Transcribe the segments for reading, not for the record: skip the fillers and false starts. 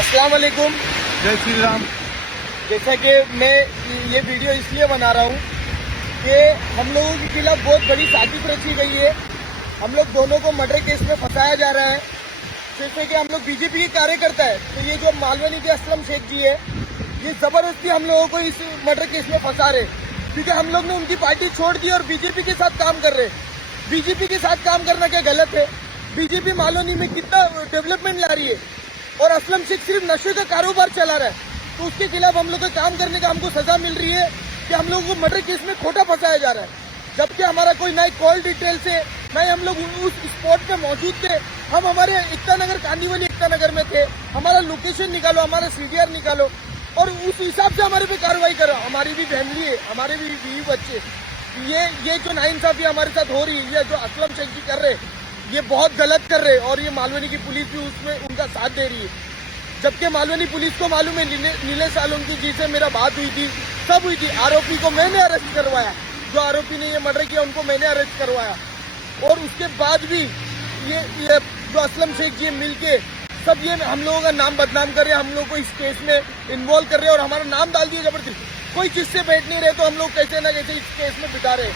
अस्सलाम वालेकुम। जय श्री राम। जैसा कि मैं ये वीडियो इसलिए बना रहा हूँ कि हम लोगों के खिलाफ बहुत बड़ी साजिश रची गई है। हम लोग दोनों को मर्डर केस में फंसाया जा रहा है। जैसे कि हम लोग बीजेपी के कार्यकर्ता है, तो ये जो मालवनी के असलम शेख जी है, ये जबरदस्ती हम लोगों को इस मर्डर केस में फंसा रहे, क्योंकि हम लोग ने उनकी पार्टी छोड़ दी और बीजेपी के साथ काम कर रहे। बीजेपी के साथ काम करना क्या गलत है? बीजेपी मालवनी में कितना डेवलपमेंट ला रही है और असलम शेख सिर्फ नशे का कारोबार चला रहा है, तो उसके खिलाफ हम लोग को काम करने का हमको सजा मिल रही है कि हम लोगों को मर्डर केस में खोटा फंसाया जा रहा है, जबकि हमारा कोई नई कॉल डिटेल से नहीं, हम लोग उस स्पॉट पे मौजूद थे। हम हमारे एकता नगर कांदीवली एकता नगर में थे। हमारा लोकेशन निकालो, हमारा सीडीआर निकालो और उस हिसाब से हमारे पे कार्रवाई करो। हमारी भी फैमिली है, हमारे भी बीवी बच्चे। ये जो नाइंसाफी हमारे साथ हो रही है, ये जो असलम शेख जी कर रहे, ये बहुत गलत कर रहे, और ये मालवनी की पुलिस भी उसमें उनका साथ दे रही है। जबकि मालवनी पुलिस को मालूम है, नीलेश सालुंकी जी से मेरा बात हुई थी, सब हुई थी। आरोपी को मैंने अरेस्ट करवाया, जो आरोपी ने ये मर्डर किया उनको मैंने अरेस्ट करवाया, और उसके बाद भी ये जो असलम शेख जी मिलके सब ये हम लोगों का नाम बदनाम कर रहे हैं, हम लोग को इस केस में इन्वॉल्व कर रहे हैं और हमारा नाम डाल दिया जबरदस्ती। कोई किससे बैठ नहीं रहे, तो हम लोग कैसे ना कैसे इस केस में बिता रहे।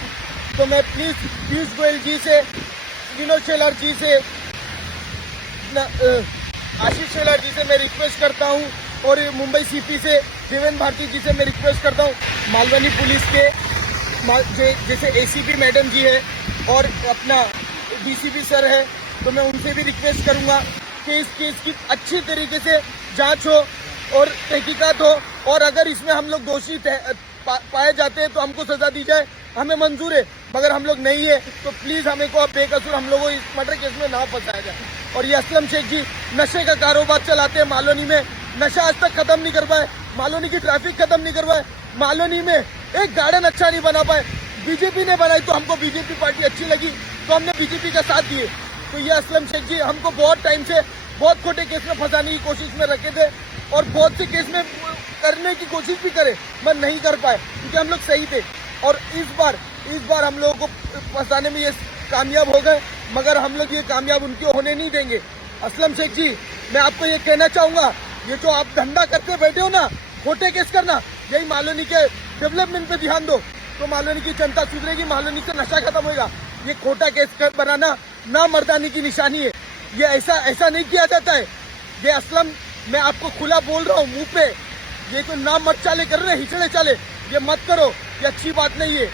तो मैं प्लीज पीयूष गोयल जी से, विनोद शेलार जी से, आशीष शेलार जी से मैं रिक्वेस्ट करता हूं, और मुंबई सीपी से देवेंद्र भारती जी से मैं रिक्वेस्ट करता हूं, मालवनी पुलिस के जैसे एसीपी मैडम जी है और अपना डीसीपी सर है, तो मैं उनसे भी रिक्वेस्ट करूंगा कि इस केस की अच्छी तरीके से जांच हो और तहकीकात हो, और अगर इसमें हम लोग दोषी पाए जाते हैं तो हमको सजा दी जाए, हमें मंजूर है। मगर हम लोग नहीं है तो प्लीज हमें को अब बेकसूर हम लोगों इस मर्डर केस में ना फंसाया जाए। और ये असलम शेख जी नशे का कारोबार चलाते हैं मालवनी में, नशा आज तक खत्म नहीं कर पाए, मालवनी की ट्रैफिक खत्म नहीं कर पाए, मालवनी में एक गार्डन अच्छा नहीं बना पाए। बीजेपी ने बनाई तो हमको बीजेपी पार्टी अच्छी लगी तो हमने बीजेपी का साथ दिए। तो ये असलम शेख जी हमको बहुत टाइम से बहुत खोटे केस में फंसाने की कोशिश में रखे थे, और बहुत से केस में करने की कोशिश भी करे, मगर नहीं कर पाए क्योंकि हम लोग सही थे। और इस बार हम लोगों को फंसाने में ये कामयाब हो गए, मगर हम लोग ये कामयाब उनके होने नहीं देंगे। असलम शेख जी, मैं आपको ये कहना चाहूंगा, ये जो आप धंधा करते बैठे हो ना, खोटे केस करना, यही मालवनी के डेवलपमेंट पे ध्यान दो तो मालवनी की जनता सुधरेगी, मालवनी से नशा खत्म होगा। ये खोटा केस बनाना ना मर्दानी की निशानी है, ये ऐसा नहीं किया जाता है। ये असलम, मैं आपको खुला बोल रहा हूँ मुंह पे, ये तो ना मत चाले कर रहे, हिचड़े चाले, ये मत करो, ये अच्छी बात नहीं है।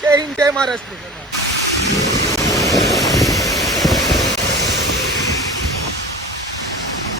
जय हिंद, जय महाराष्ट्र।